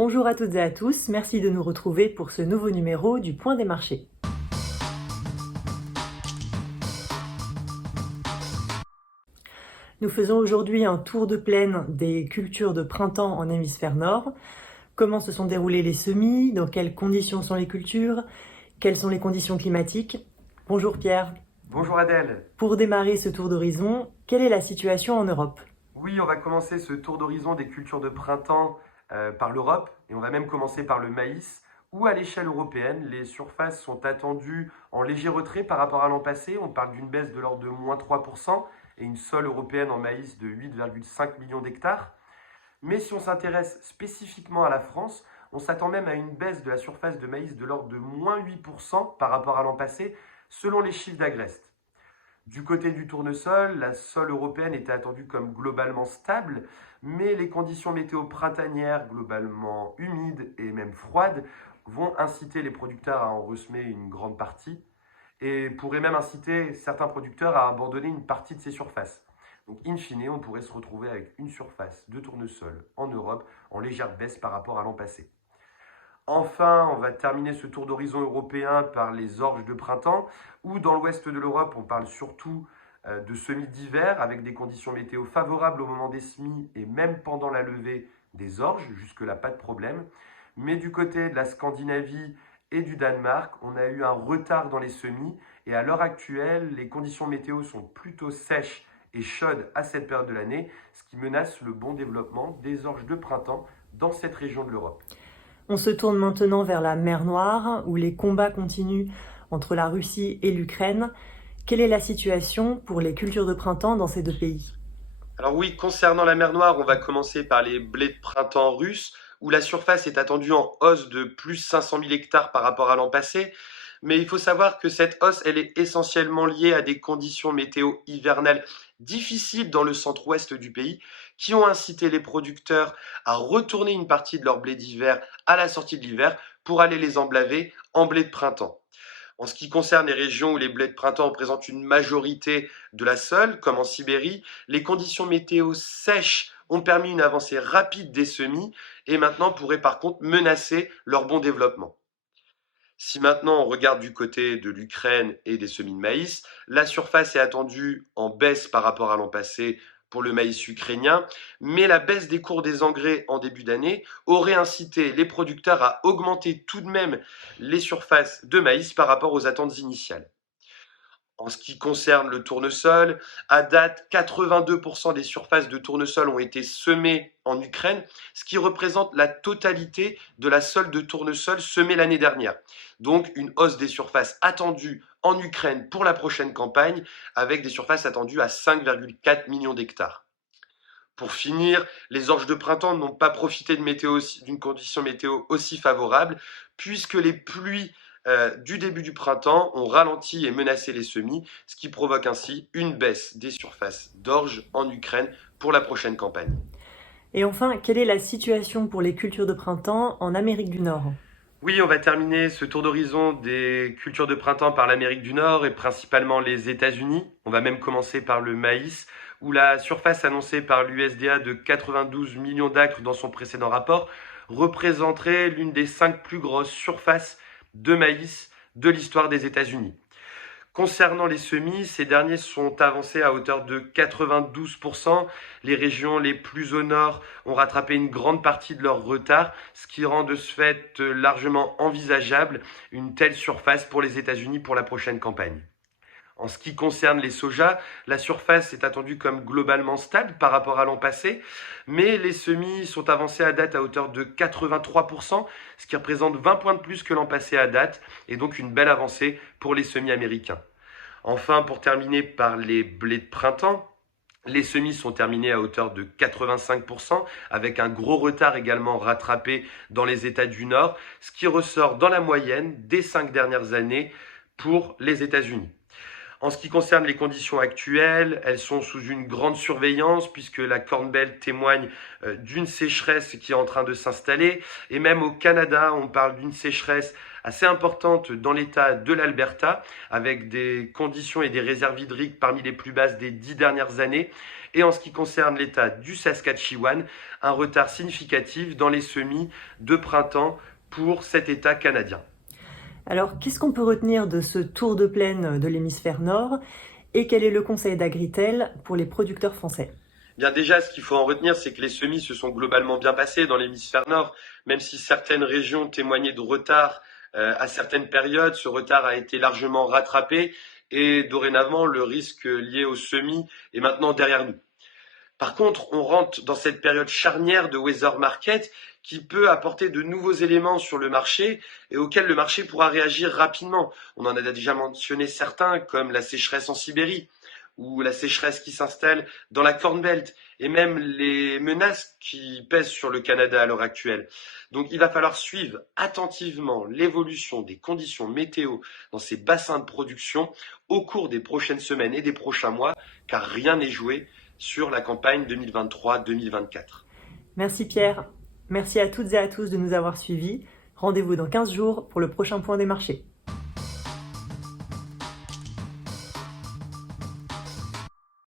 Bonjour à toutes et à tous, merci de nous retrouver pour ce nouveau numéro du Point des marchés. Nous faisons aujourd'hui un tour de plaine des cultures de printemps en hémisphère nord. Comment se sont déroulés les semis, dans quelles conditions sont les cultures, quelles sont les conditions climatiques. Bonjour Pierre. Bonjour Adèle. Pour démarrer ce tour d'horizon, quelle est la situation en Europe ? Oui, on va commencer ce tour d'horizon des cultures de printemps par l'Europe et on va même commencer par le maïs où à l'échelle européenne, les surfaces sont attendues en léger retrait par rapport à l'an passé. On parle d'une baisse de l'ordre de moins 3% et une sole européenne en maïs de 8,5 millions d'hectares. Mais si on s'intéresse spécifiquement à la France, on s'attend même à une baisse de la surface de maïs de l'ordre de moins 8% par rapport à l'an passé selon les chiffres d'Agrest. Du côté du tournesol, la sole européenne était attendue comme globalement stable, mais les conditions météo printanières, globalement humides et même froides, vont inciter les producteurs à en ressemer une grande partie et pourraient même inciter certains producteurs à abandonner une partie de ces surfaces. Donc, in fine, on pourrait se retrouver avec une surface de tournesol en Europe en légère baisse par rapport à l'an passé. Enfin, on va terminer ce tour d'horizon européen par les orges de printemps, où dans l'ouest de l'Europe, on parle surtout de semis d'hiver, avec des conditions météo favorables au moment des semis et même pendant la levée des orges, jusque-là pas de problème. Mais du côté de la Scandinavie et du Danemark, on a eu un retard dans les semis, et à l'heure actuelle, les conditions météo sont plutôt sèches et chaudes à cette période de l'année, ce qui menace le bon développement des orges de printemps dans cette région de l'Europe. On se tourne maintenant vers la mer Noire, où les combats continuent entre la Russie et l'Ukraine. Quelle est la situation pour les cultures de printemps dans ces deux pays ? Alors oui, concernant la mer Noire, on va commencer par les blés de printemps russes, où la surface est attendue en hausse de plus 500 000 hectares par rapport à l'an passé. Mais il faut savoir que cette hausse, elle est essentiellement liée à des conditions météo hivernales difficiles dans le centre-ouest du pays, qui ont incité les producteurs à retourner une partie de leur blé d'hiver à la sortie de l'hiver pour aller les emblaver en blé de printemps. En ce qui concerne les régions où les blés de printemps représentent une majorité de la sole, comme en Sibérie, les conditions météo sèches ont permis une avancée rapide des semis et maintenant pourraient par contre menacer leur bon développement. Si maintenant on regarde du côté de l'Ukraine et des semis de maïs, la surface est attendue en baisse par rapport à l'an passé pour le maïs ukrainien, mais la baisse des cours des engrais en début d'année aurait incité les producteurs à augmenter tout de même les surfaces de maïs par rapport aux attentes initiales. En ce qui concerne le tournesol, à date, 82% des surfaces de tournesol ont été semées en Ukraine, ce qui représente la totalité de la sole de tournesol semée l'année dernière. Donc une hausse des surfaces attendues en Ukraine pour la prochaine campagne, avec des surfaces attendues à 5,4 millions d'hectares. Pour finir, les orges de printemps n'ont pas profité d'une condition météo aussi favorable, puisque les pluies du début du printemps ont ralenti et menacé les semis, ce qui provoque ainsi une baisse des surfaces d'orge en Ukraine pour la prochaine campagne. Et enfin, quelle est la situation pour les cultures de printemps en Amérique du Nord ? Oui, on va terminer ce tour d'horizon des cultures de printemps par l'Amérique du Nord et principalement les États-Unis. On va même commencer par le maïs, où la surface annoncée par l'USDA de 92 millions d'acres dans son précédent rapport représenterait l'une des 5 plus grosses surfaces de maïs de l'histoire des États-Unis. Concernant les semis, ces derniers sont avancés à hauteur de 92%. Les régions les plus au nord ont rattrapé une grande partie de leur retard, ce qui rend de ce fait largement envisageable une telle surface pour les États-Unis pour la prochaine campagne. En ce qui concerne les sojas, la surface est attendue comme globalement stable par rapport à l'an passé, mais les semis sont avancés à date à hauteur de 83%, ce qui représente 20 points de plus que l'an passé à date, et donc une belle avancée pour les semis américains. Enfin, pour terminer par les blés de printemps, les semis sont terminés à hauteur de 85%, avec un gros retard également rattrapé dans les États du Nord, ce qui ressort dans la moyenne des 5 dernières années pour les États-Unis. En ce qui concerne les conditions actuelles, elles sont sous une grande surveillance puisque la Corn Belt témoigne d'une sécheresse qui est en train de s'installer. Et même au Canada, on parle d'une sécheresse assez importante dans l'état de l'Alberta avec des conditions et des réserves hydriques parmi les plus basses des 10 dernières années. et en ce qui concerne l'État du Saskatchewan, un retard significatif dans les semis de printemps pour cet État canadien. Alors, qu'est-ce qu'on peut retenir de ce tour de plaine de l'hémisphère nord et quel est le conseil d'Agritel pour les producteurs français? Bien déjà, ce qu'il faut en retenir, c'est que les semis se sont globalement bien passés dans l'hémisphère nord, même si certaines régions témoignaient de retard à certaines périodes, ce retard a été largement rattrapé et dorénavant le risque lié aux semis est maintenant derrière nous. Par contre, on rentre dans cette période charnière de weather market qui peut apporter de nouveaux éléments sur le marché et auxquels le marché pourra réagir rapidement. On en a déjà mentionné certains comme la sécheresse en Sibérie ou la sécheresse qui s'installe dans la Corn Belt et même les menaces qui pèsent sur le Canada à l'heure actuelle. Donc il va falloir suivre attentivement l'évolution des conditions météo dans ces bassins de production au cours des prochaines semaines et des prochains mois car rien n'est joué sur la campagne 2023-2024. Merci Pierre. Merci à toutes et à tous de nous avoir suivis. Rendez-vous dans 15 jours pour le prochain point des marchés.